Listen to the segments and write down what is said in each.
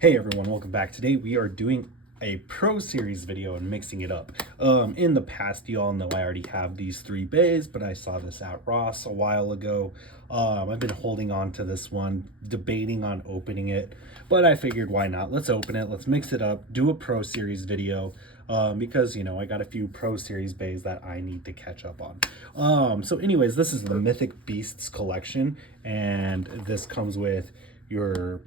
Hey everyone, welcome back. Today we are doing a Pro Series video and mixing it up. In the past, you all know I already have these three bays, but I saw this at Ross a while ago. I've been holding on to this one, debating on opening it, but I figured why not? Let's open it, let's mix it up, do a Pro Series video, because, you know, I got a few Pro Series bays that I need to catch up on. So anyways, this is the Mythic Beasts collection, and this comes with your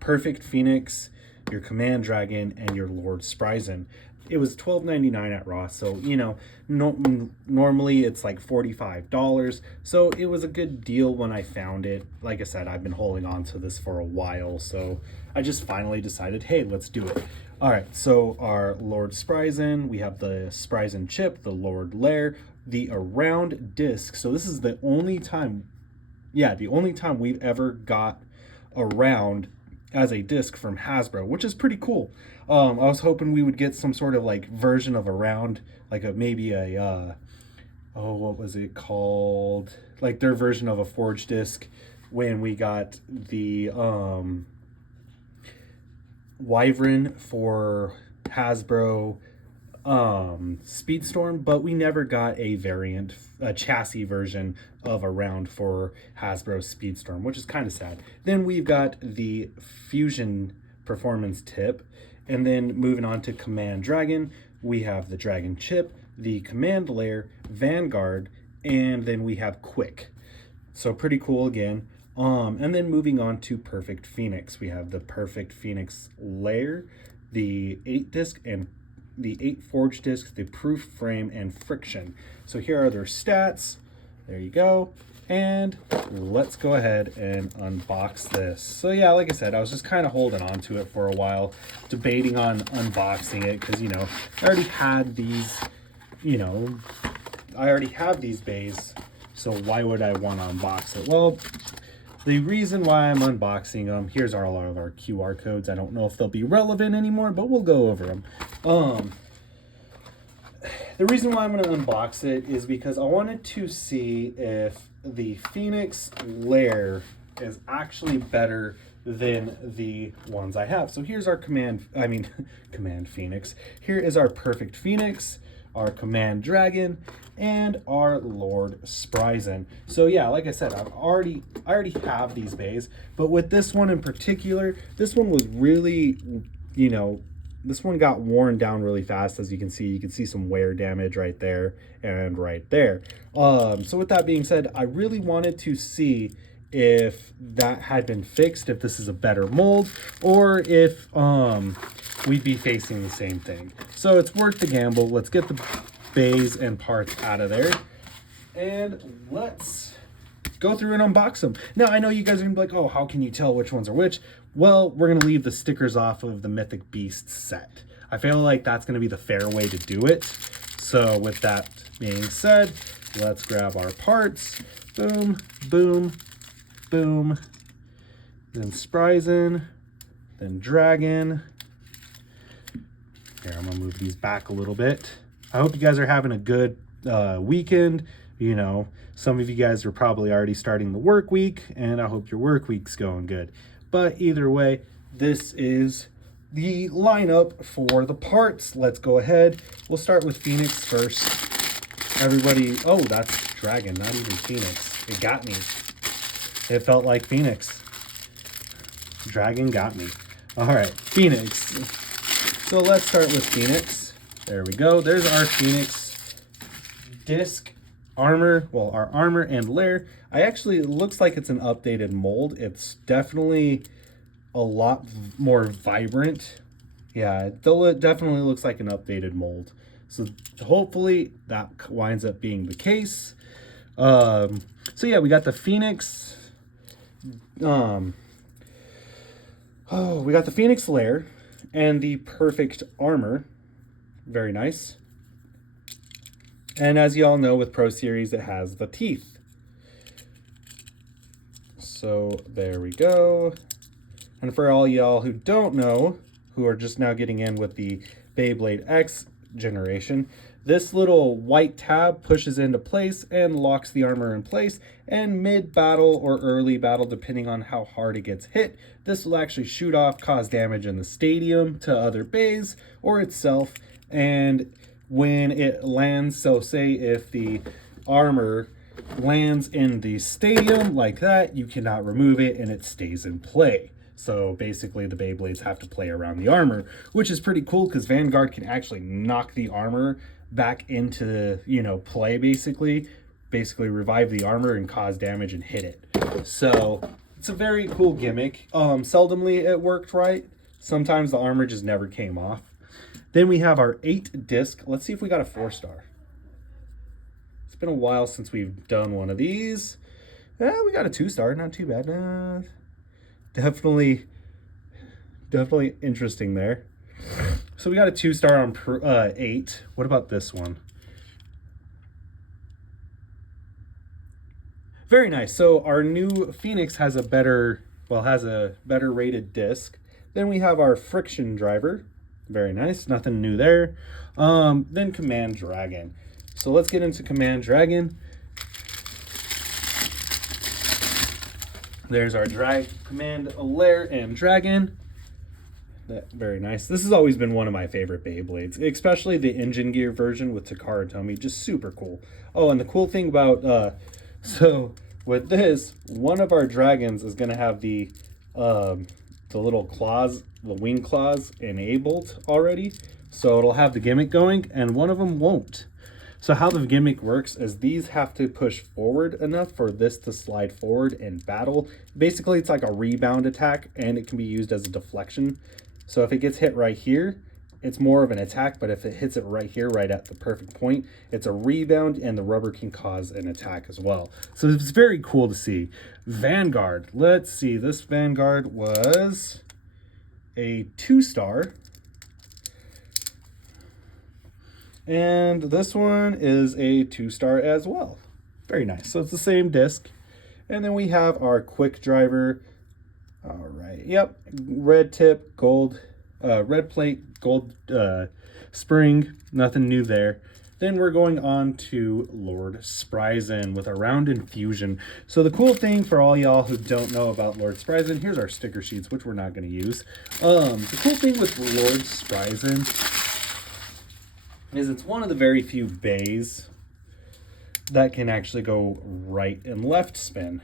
Perfect Phoenix, your Command Dragon, and your Lord Spryzen. It was $12.99 at Ross, so you know, normally it's like $45. So it was a good deal when I found it. Like I said, I've been holding on to this for a while, so I just finally decided, hey, let's do it. All right, so our Lord Spryzen, we have the Spryzen chip, the Lord Lair, the around disc. So this is the only time, the only time we've ever got around as a disc from Hasbro, which is pretty cool. I was hoping we would get some sort of like version of around, like maybe a what was it called, like their version of a forged disc when we got the Wyvern for Hasbro Speedstorm, but we never got a variant, a chassis version of a round for Hasbro Speedstorm, which is kind of sad. Then we've got the Fusion Performance Tip, and then moving on to Command Dragon, we have the Dragon Chip, the Command Lair, Vanguard, and then we have Quick. So pretty cool again. And then moving on to Perfect Phoenix, we have the Perfect Phoenix Lair, the 8-disc and the 8 forged discs, the proof frame, and friction. So here are their stats. There you go. And let's go ahead and unbox this. So yeah, like I said, I was just kind of holding on to it for a while, debating on unboxing it because, you know, I already had these, you know, I already have these bays, so why would I want to unbox it? Well, the reason why I'm unboxing them, here's a lot of our QR codes. I don't know if they'll be relevant anymore, but we'll go over them. The reason why I'm going to unbox it is because I wanted to see if the Phoenix Lair is actually better than the ones I have. So here's our Command Phoenix. Here is our Perfect Phoenix, our Command Dragon, and our Lord Spryzen. So yeah, like I said, I already have these bays, but with this one in particular, this one was really, you know, this one got worn down really fast. As you can see some wear damage right there and right there. So with that being said, I really wanted to see if that had been fixed, if this is a better mold, or if we'd be facing the same thing. So it's worth the gamble. Let's get the bays and parts out of there, and let's go through and unbox them. Now, I know you guys are gonna be like, oh, how can you tell which ones are which? Well, we're gonna leave the stickers off of the Mythic Beasts set. I feel like that's gonna be the fair way to do it. So with that being said, let's grab our parts. Boom, boom, boom. Then Spryzen, then Dragon. Here, I'm gonna move these back a little bit. I hope you guys are having a good weekend. You know, some of you guys are probably already starting the work week, and I hope your work week's going good. But either way, this is the lineup for the parts. Let's go ahead. We'll start with Phoenix first. Everybody, oh, that's Dragon, not even Phoenix. It got me. It felt like Phoenix. Dragon got me. All right, Phoenix. So let's start with Phoenix. There we go. There's our Phoenix disc armor. Well, our armor and lair. It looks like it's an updated mold. It's definitely a lot more vibrant. Yeah, it definitely looks like an updated mold. So hopefully that winds up being the case. So yeah, we got the Phoenix. We got the Phoenix Lair and the Perfect Armor. Very nice. And as you all know, with Pro Series, it has the teeth. So there we go. And for all y'all who don't know, who are just now getting in with the Beyblade X generation, This little white tab pushes into place and locks the armor in place, and mid-battle or early battle, depending on how hard it gets hit, this will actually shoot off, cause damage in the stadium to other bays or itself. And when it lands, so say if the armor lands in the stadium like that, you cannot remove it and it stays in play. So basically the Beyblades have to play around the armor, which is pretty cool because Vanguard can actually knock the armor back into, play basically revive the armor and cause damage and hit it. So it's a very cool gimmick. Seldomly it worked right. Sometimes the armor just never came off. Then we have our 8 disc. Let's see if we got a 4-star. It's been a while since we've done one of these. Yeah, we got a 2-star, not too bad. Definitely interesting there. So we got a 2-star on 8. What about this one? Very nice. So our new Phoenix has a better rated disc. Then we have our friction driver. Very nice. Nothing new there. Then Command Dragon. So let's get into Command Dragon. There's our Command Lair and Dragon. Very nice. This has always been one of my favorite Beyblades, especially the engine gear version with Takara Tomy. Just super cool. Oh, and the cool thing about so with this, one of our dragons is going to have the little claws, the wing claws enabled already. So it'll have the gimmick going, and one of them won't. So how the gimmick works is these have to push forward enough for this to slide forward in battle. Basically, it's like a rebound attack, and it can be used as a deflection. So if it gets hit right here, it's more of an attack, but if it hits it right here, right at the perfect point, it's a rebound, and the rubber can cause an attack as well. So it's very cool to see. Vanguard, let's see, this Vanguard was a 2-star. And this one is a 2-star as well. Very nice. So it's the same disc. And then we have our quick driver. All right. Yep. Red tip, gold, red plate, gold spring. Nothing new there. Then we're going on to Lord Spryzen with a round infusion. So the cool thing for all y'all who don't know about Lord Spryzen, here's our sticker sheets, which we're not going to use. The cool thing with Lord Spryzen is it's one of the very few bays that can actually go right and left spin.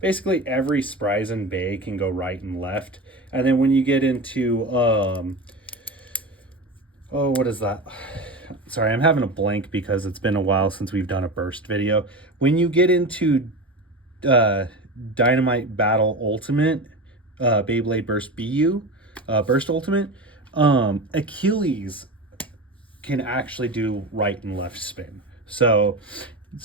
Basically every Spryzen bay can go right and left. And then when you get into what is that? Sorry, I'm having a blank because it's been a while since we've done a burst video. When you get into Dynamite Battle Ultimate, Beyblade Burst BU, Burst Ultimate, Achilles can actually do right and left spin. So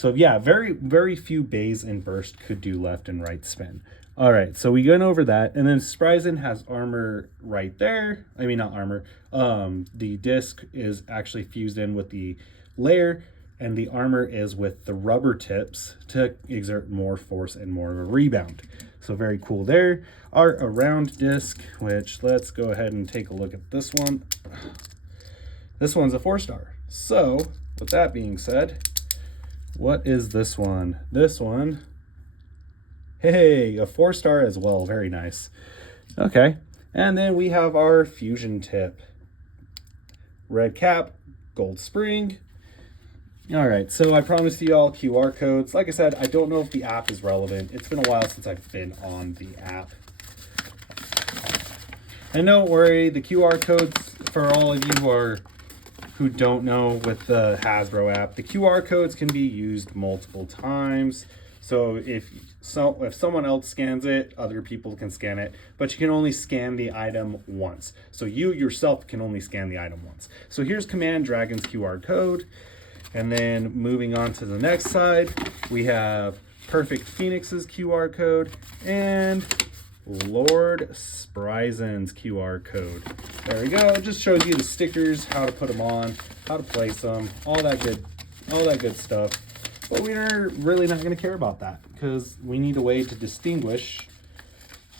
yeah, very, very few bays in Burst could do left and right spin. All right, so we went over that, and then Spryzen has armor right there. I mean, not armor. The disc is actually fused in with the layer, and the armor is with the rubber tips to exert more force and more of a rebound. So very cool there. Our around disc, which let's go ahead and take a look at this one. This one's a 4-star. So with that being said, what is this one? This one, hey, a 4-star as well. Very nice. Okay. And then we have our fusion tip. Red cap, gold spring. All right. So I promised you all QR codes. Like I said, I don't know if the app is relevant. It's been a while since I've been on the app. And don't worry, the QR codes for all of you who don't know with the Hasbro app, the QR codes can be used multiple times. So if someone else scans it, other people can scan it, but you can only scan the item once. So you yourself can only scan the item once. So here's Command Dragon's QR code. And then moving on to the next side, we have Perfect Phoenix's QR code and Lord Spryzen's QR code. There we go. It just shows you the stickers, how to put them on, how to place them, all that good stuff. But we're really not going to care about that because we need a way to distinguish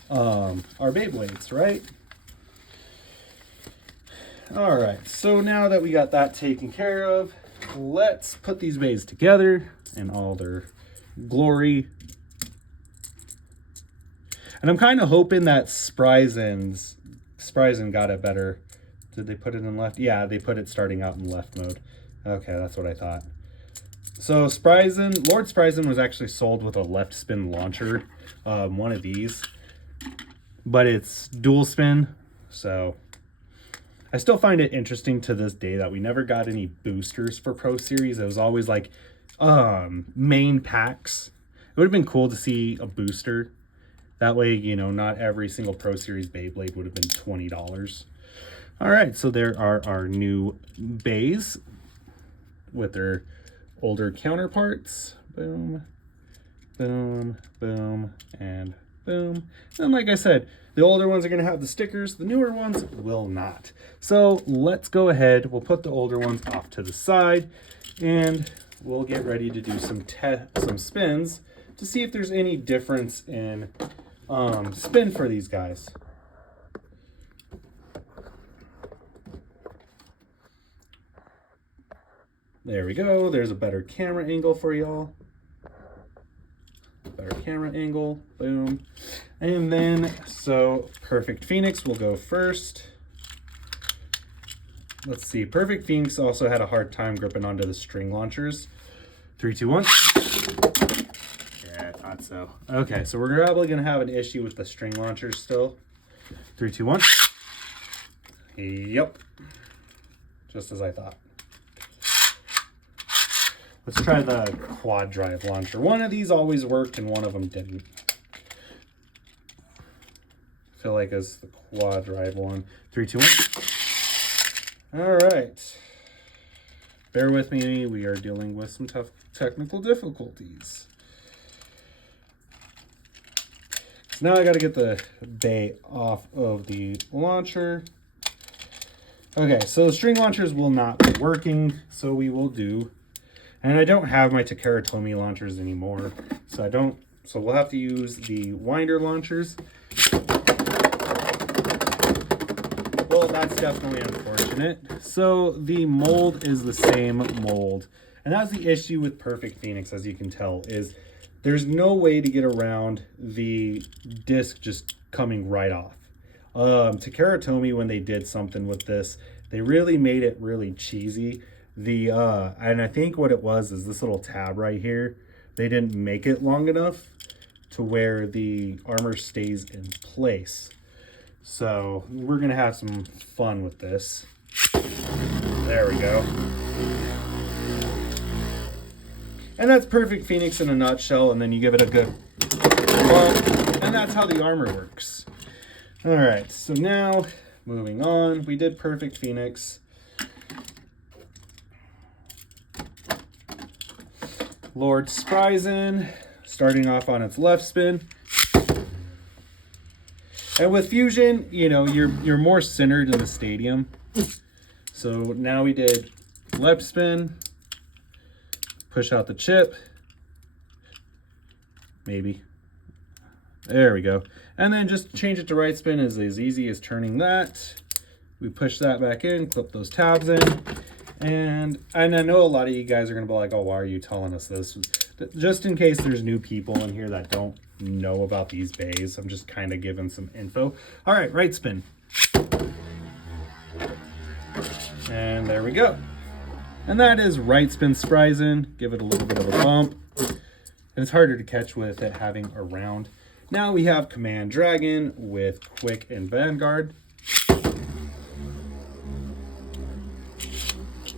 our Beyblades, right? All right, so now that we got that taken care of, let's put these bays together in all their glory. And I'm kind of hoping that Spryzen got it better. Did they put it in left? Yeah, they put it starting out in left mode. Okay, that's what I thought. So Lord Spryzen was actually sold with a left spin launcher, one of these, but it's dual spin. So I still find it interesting to this day that we never got any boosters for Pro Series. It was always like main packs. It would have been cool to see a booster. That way, you know, not every single Pro Series Beyblade would have been $20. All right, so there are our new bays with their older counterparts. Boom, boom, boom, and boom. And like I said, the older ones are going to have the stickers. The newer ones will not. So let's go ahead. We'll put the older ones off to the side, and we'll get ready to do some spins to see if there's any difference in spin for these guys. There we go. There's a better camera angle for y'all. Better camera angle. Boom. And then, so Perfect Phoenix will go first. Let's see. Perfect Phoenix also had a hard time gripping onto the string launchers. 3, 2, 1. Yeah, I thought so. Okay, so we're probably going to have an issue with the string launchers still. 3, 2, 1. Yep. Just as I thought. Let's try the quad drive launcher. One of these always worked and one of them didn't. I feel like it's the quad drive one. 3, 2, 1. All right. Bear with me. We are dealing with some tough technical difficulties. So now I got to get the bay off of the launcher. Okay, so the string launchers will not be working, so we will do. And I don't have my Takara Tomy launchers anymore, so we'll have to use the winder launchers. Well, that's definitely unfortunate. So the mold is the same mold. And that's the issue with Perfect Phoenix, as you can tell, is there's no way to get around the disc just coming right off. Takara Tomy, when they did something with this, they really made it really cheesy. And I think what it was is this little tab right here, they didn't make it long enough to where the armor stays in place. So we're gonna have some fun with this. There we go. And that's Perfect Phoenix in a nutshell, and then you give it a good bump, and that's how the armor works. All right, so now moving on, we did Perfect Phoenix. Lord Spryzen, starting off on its left spin. And with Fusion, you know, you're more centered in the stadium. So now we did left spin, push out the chip, maybe. There we go. And then just change it to right spin is as easy as turning that. We push that back in, clip those tabs in. And I know a lot of you guys are going to be like, oh, why are you telling us this? Just in case there's new people in here that don't know about these bays, I'm just kind of giving some info. All right, right spin. And there we go. And that is right spin Spryzen. Give it a little bit of a bump. And it's harder to catch with it having a round. Now we have Command Dragon with Quick and Vanguard.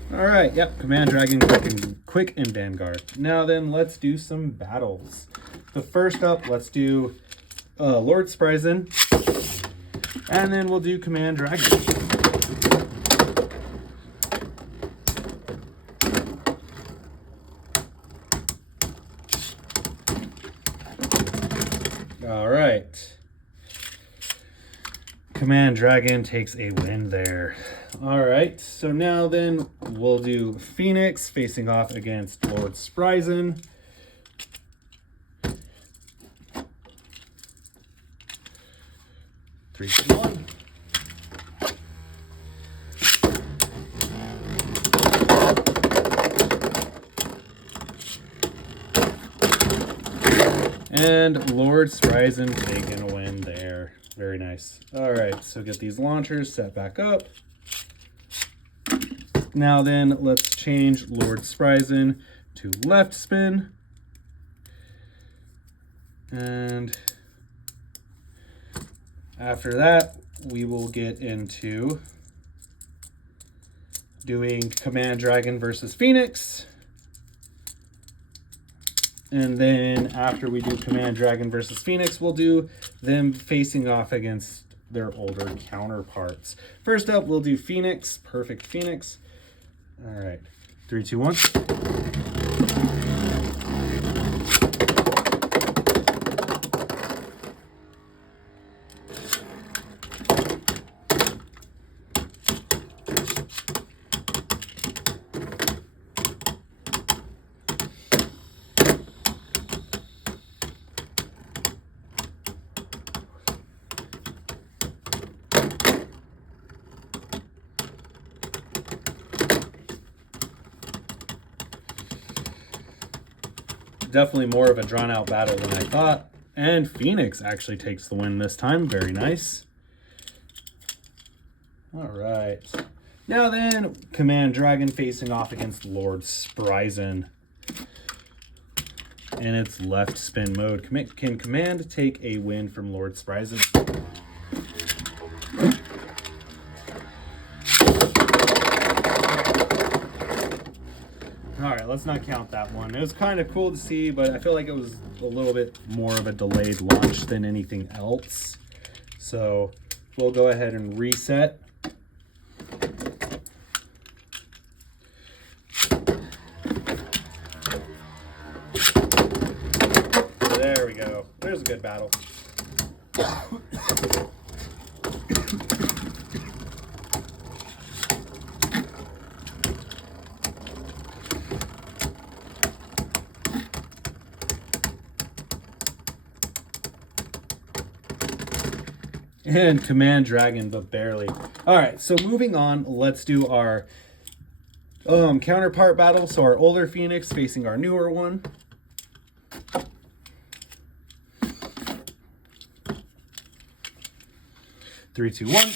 All right, yep, Command Dragon, Quick and Vanguard. Now then, let's do some battles. So first up, let's do Lord Spryzen, and then we'll do Command Dragon. All right. Command Dragon takes a win there. All right, so now then we'll do Phoenix facing off against Lord Spryzen. Three, two, one. And Lord Spryzen taking a win there. Very nice. All right, so get these launchers set back up. Now then, let's change Lord Spryzen to left spin. And after that, we will get into doing Command Dragon versus Phoenix. And then after we do Command Dragon versus Phoenix, we'll do them facing off against their older counterparts. First up, we'll do Phoenix, Perfect Phoenix. All right, 3, 2, 1. Definitely more of a drawn out battle than I thought. And Phoenix actually takes the win this time. Very nice. All right. Now then, Command Dragon facing off against Lord Spryzen. And it's left spin mode. Can Command take a win from Lord Spryzen? All right, let's not count that one. It was kind of cool to see, but I feel like it was a little bit more of a delayed launch than anything else. So we'll go ahead and reset. There we go. There's a good battle. And Command Dragon, but barely. All right, so moving on, let's do our counterpart battle. So our older Phoenix facing our newer one. Three, two, one.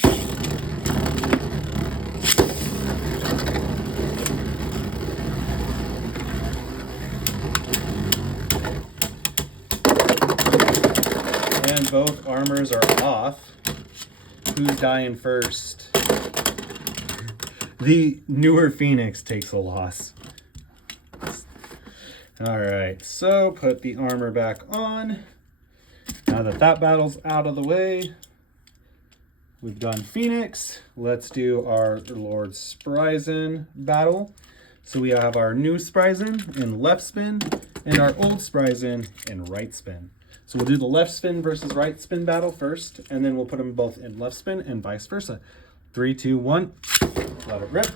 And both armors are off. Who's dying first? The newer Phoenix takes a loss. All right, so put the armor back on. Now that that battle's out of the way, we've done Phoenix. Let's do our Lord Spryzen battle. So we have our new Spryzen in left spin and our old Spryzen in right spin. So we'll do the left spin versus right spin battle first, and then we'll put them both in left spin and vice versa. 3, 2, 1, let it rip.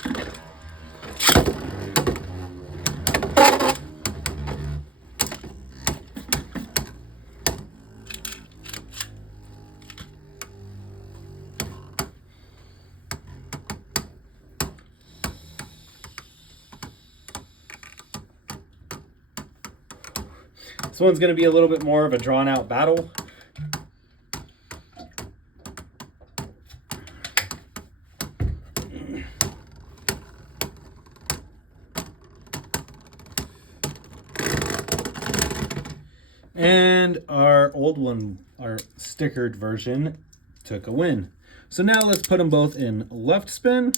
This one's going to be a little bit more of a drawn out battle. And our old one, our stickered version, took a win. So now let's put them both in left spin.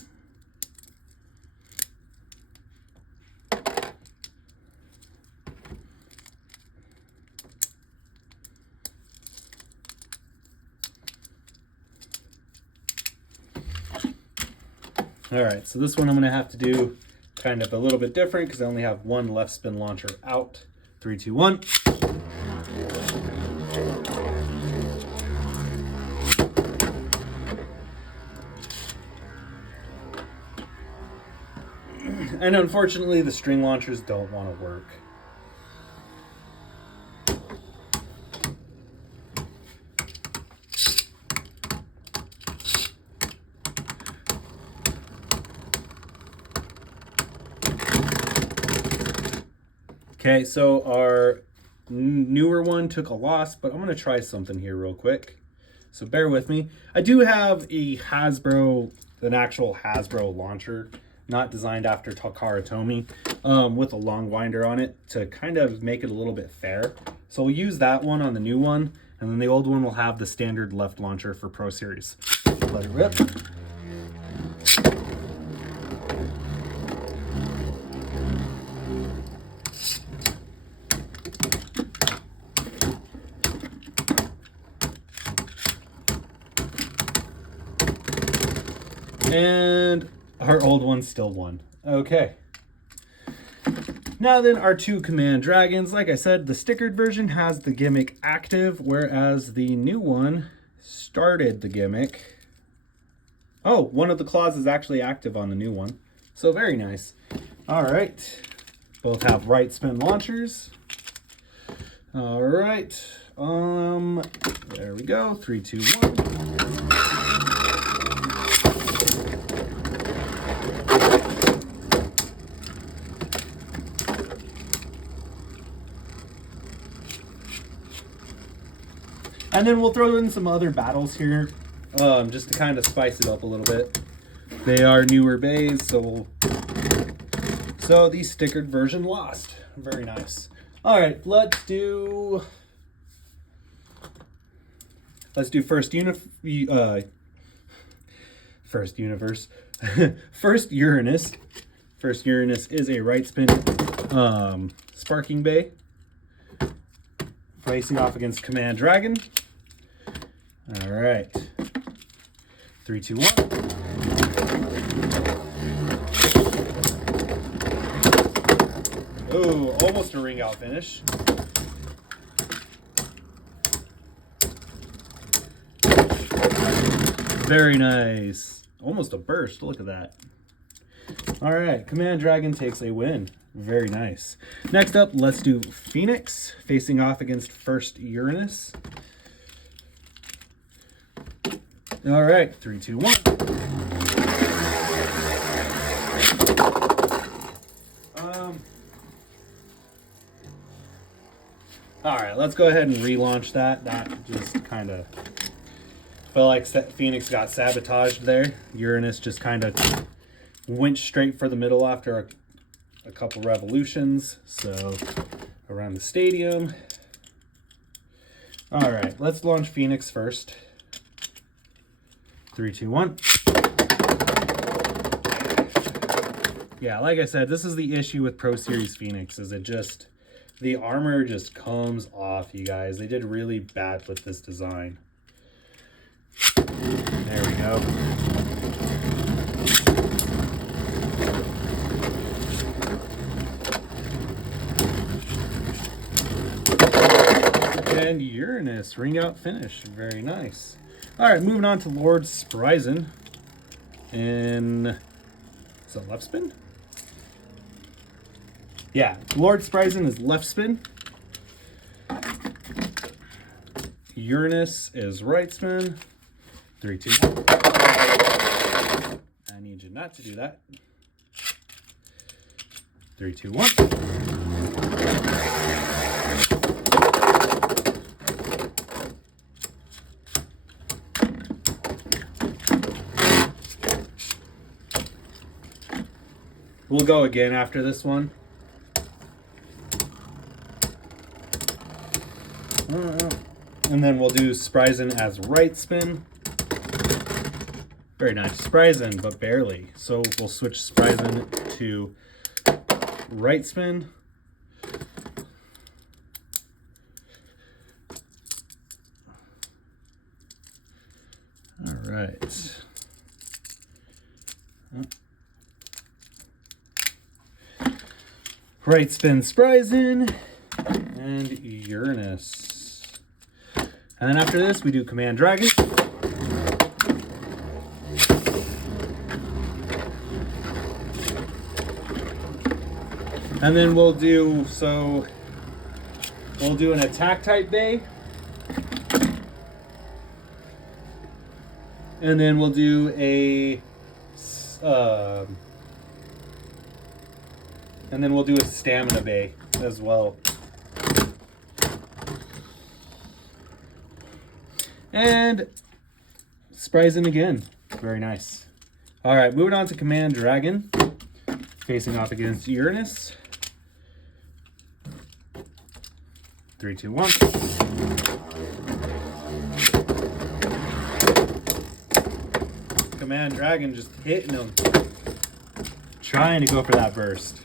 All right, so this one I'm going to have to do kind of a little bit different because I only have one left spin launcher out. 3, 2, 1. And unfortunately, the string launchers don't want to work. Okay, so our newer one took a loss, but I'm going to try something here real quick. So bear with me. I do have a Hasbro, an actual Hasbro launcher, not designed after Takara Tomy, with a long winder on it to kind of make it a little bit fair. So we'll use that one on the new one, and then the old one will have the standard left launcher for Pro Series. Let it rip. And our old one still won. Okay. Now then, our two Command Dragons. Like I said, the stickered version has the gimmick active, whereas the new one started the gimmick. Oh, one of the claws is actually active on the new one. So very nice. All right. Both have right spin launchers. All right. There we go. 3, 2, 1. And then we'll throw in some other battles here, just to kind of spice it up a little bit. They are newer bays, so the stickered version lost. Very nice. All right, let's do first universe. First Uranus. First Uranus is a right spin sparking bay, facing off against Command Dragon. All right. 3, 2, 1. Oh, almost a ring out finish. Very nice. Almost a burst. Look at that. All right. Command Dragon takes a win. Very nice. Next up, let's do Phoenix facing off against First Uranus. All right, 3, 2, 1. All right, let's go ahead and relaunch that. That just kind of felt like Phoenix got sabotaged there. Uranus just kind of went straight for the middle after a couple revolutions. So around the stadium. All right, let's launch Phoenix first. 3, 2, 1. Yeah, like I said, this is the issue with Pro Series Phoenix, is the armor just comes off, you guys. They did really bad with this design. There we go. And Uranus, ring out finish. Very nice. All right, moving on to Lord Spryzen. And is that left spin? Yeah, Lord Spryzen is left spin. Uranus is right spin. 3, 2, 1. I need you not to do that. 3, 2, 1. We'll go again after this one. And then we'll do Spryzen as right spin. Very nice. Spryzen, but barely. So we'll switch Spryzen to right spin. All right. Right spin Spryzen and Uranus. And then after this, we do Command Dragon. And then we'll do an attack type bay. And then we'll do a stamina bay as well. And Spryzen again. Very nice. All right, moving on to Command Dragon. Facing off against Uranus. 3, 2, 1. Command Dragon just hitting him. Trying to go for that burst.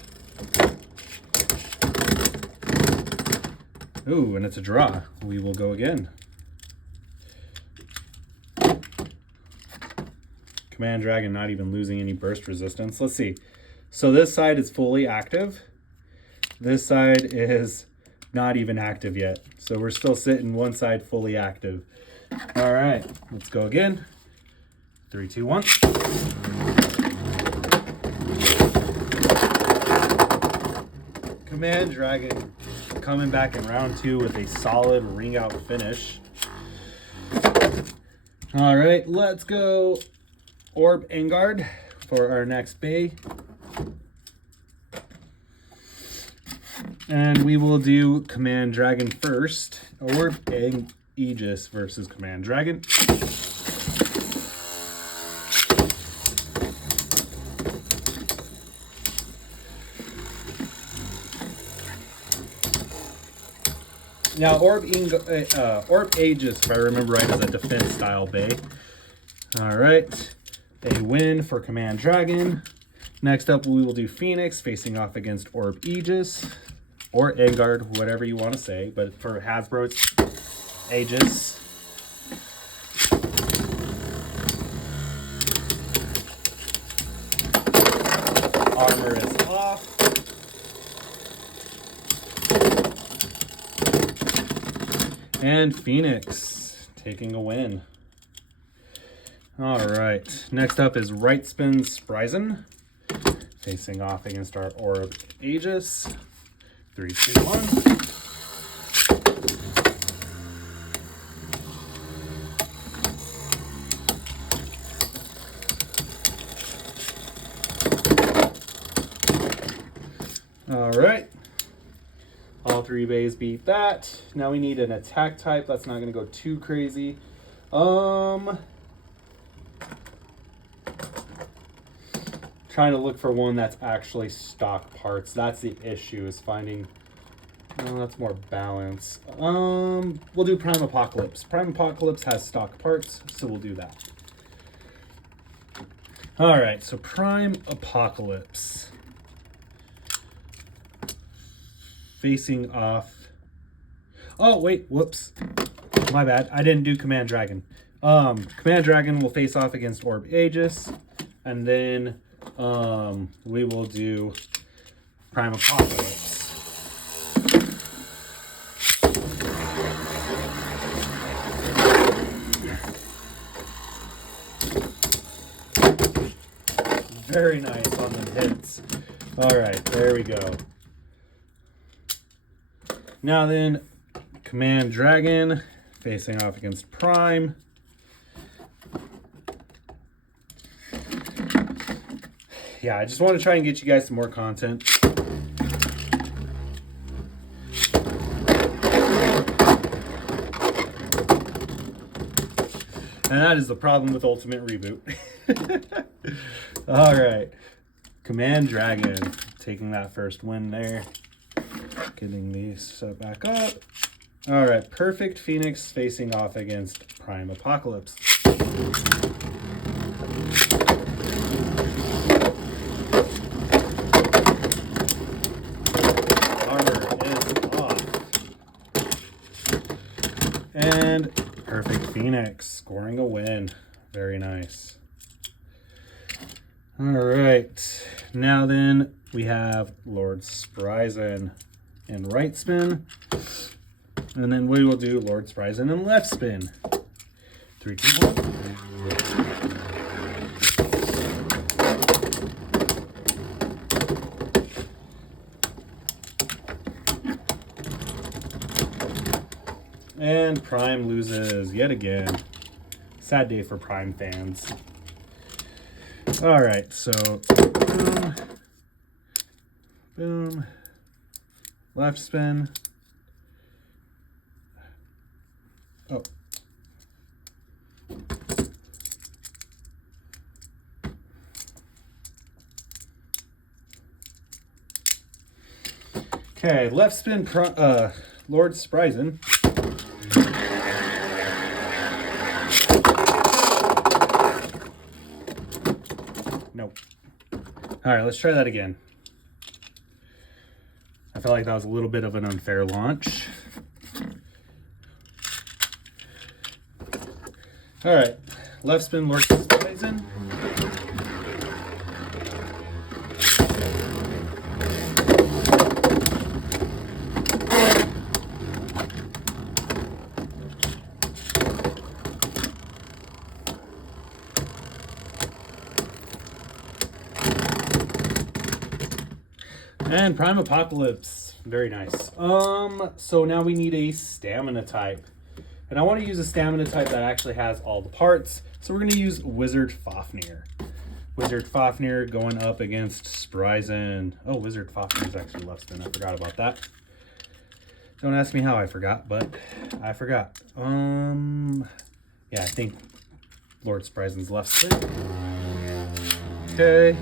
Ooh, and it's a draw. We will go again. Command Dragon not even losing any burst resistance. Let's see. So this side is fully active. This side is not even active yet. So we're still sitting one side fully active. All right, let's go again. 3, 2, 1. Command Dragon coming back in round 2 with a solid ring out finish. All right, let's go Orb Engard for our next bay. And we will do Command Dragon first. Orb Aegis versus Command Dragon. Now, Orb Aegis, if I remember right, is a defense style bay. All right, a win for Command Dragon. Next up, we will do Phoenix facing off against Orb Aegis, or Engard, whatever you want to say. But for Hasbro, it's Aegis. Armor is off. And Phoenix taking a win. All right, next up is Right Spin Spryzen facing off against our Orb Aegis. 3, 2, 1. All right. All 3 bays beat that. Now we need an attack type. That's not going to go too crazy. Trying to look for one that's actually stock parts. That's the issue, is finding... Well, that's more balance. We'll do Prime Apocalypse. Prime Apocalypse has stock parts, so we'll do that. All right, so Prime Apocalypse. Facing off... Oh, wait, whoops. My bad. I didn't do Command Dragon. Command Dragon will face off against Orb Aegis, and then we will do Prime Apocalypse. Very nice on the hits. All right, there we go. Now then, Command Dragon facing off against Prime. Yeah, I just want to try and get you guys some more content. And that is the problem with Ultimate Reboot. All right. Command Dragon taking that first win there. Getting these set back up. All right. Perfect Phoenix facing off against Prime Apocalypse. And Perfect Phoenix scoring a win. Very nice. All right. Now then, we have Lord Spryzen in right spin. And then we will do Lord Spryzen in left spin. 3, 2, 1. And Prime loses yet again. Sad day for Prime fans. All right, so boom, boom, left spin. Oh, Okay, left spin, Lord Spryzen. Nope. All right, let's try that again. I felt like that was a little bit of an unfair launch. All right, left spin, Lord Spryzen. And Prime Apocalypse, very nice. So now we need a stamina type. And I want to use a stamina type that actually has all the parts. So we're going to use Wizard Fafnir. Wizard Fafnir going up against Spryzen. Oh, Wizard Fafnir is actually left spin. I forgot about that. Don't ask me how I forgot, but I forgot. Yeah, I think Lord Spryzen's left spin. Okay.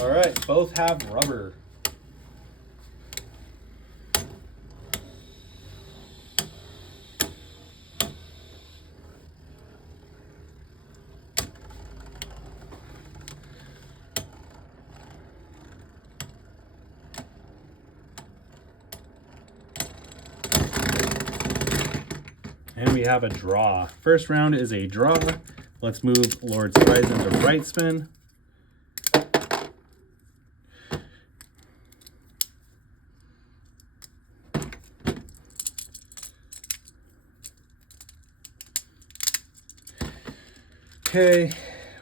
All right, both have rubber. And we have a draw. First round is a draw. Let's move Lord Spryzen to right spin. Okay,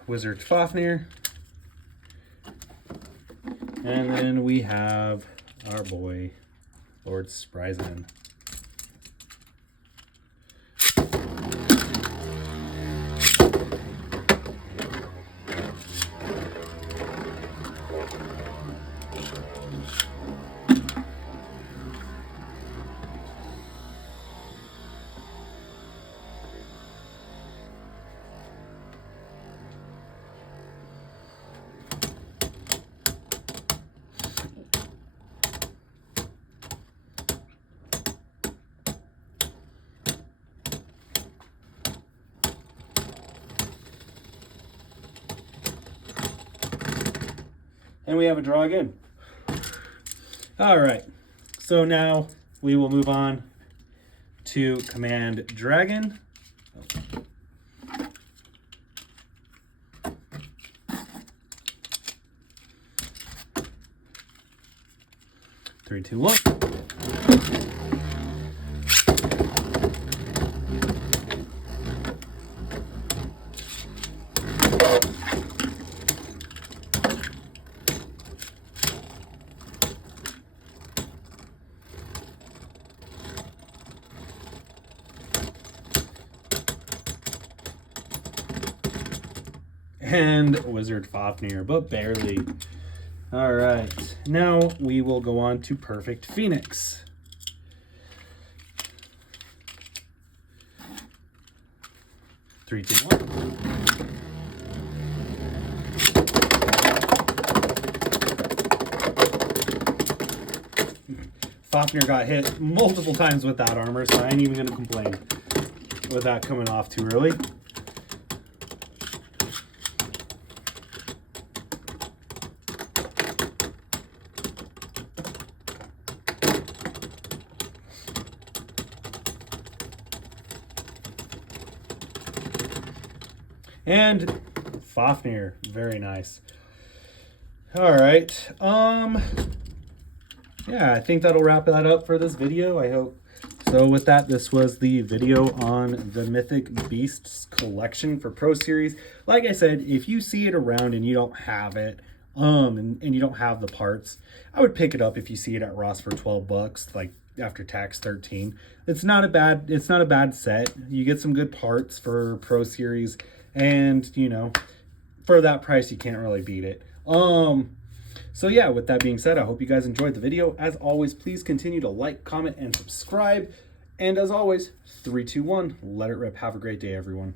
Wizard Fafnir. And then we have our boy, Lord Spryzen. And we have a draw again. All right, so now we will move on to Command Dragon. Three, two, one. And Wizard Fafnir, but barely. All right, now we will go on to Perfect Phoenix. Three, two, one. Fafnir got hit multiple times with that armor, so I ain't even gonna complain with that coming off too early. And Fafnir, very nice. All right, yeah, I think that'll wrap that up for this video. I hope so. With that, this was the video on the Mythic Beasts collection for Pro Series. Like I said, if you see it around and you don't have it, and you don't have the parts, I would pick it up if you see it at Ross for 12 bucks, like after tax 13. It's not a bad set. You get some good parts for Pro Series, and you know, for that price you can't really beat it. So yeah, with that being said, I hope you guys enjoyed the video. As always, please continue to like, comment, and subscribe. And as always, 3, 2, 1, let it rip. Have a great day, everyone.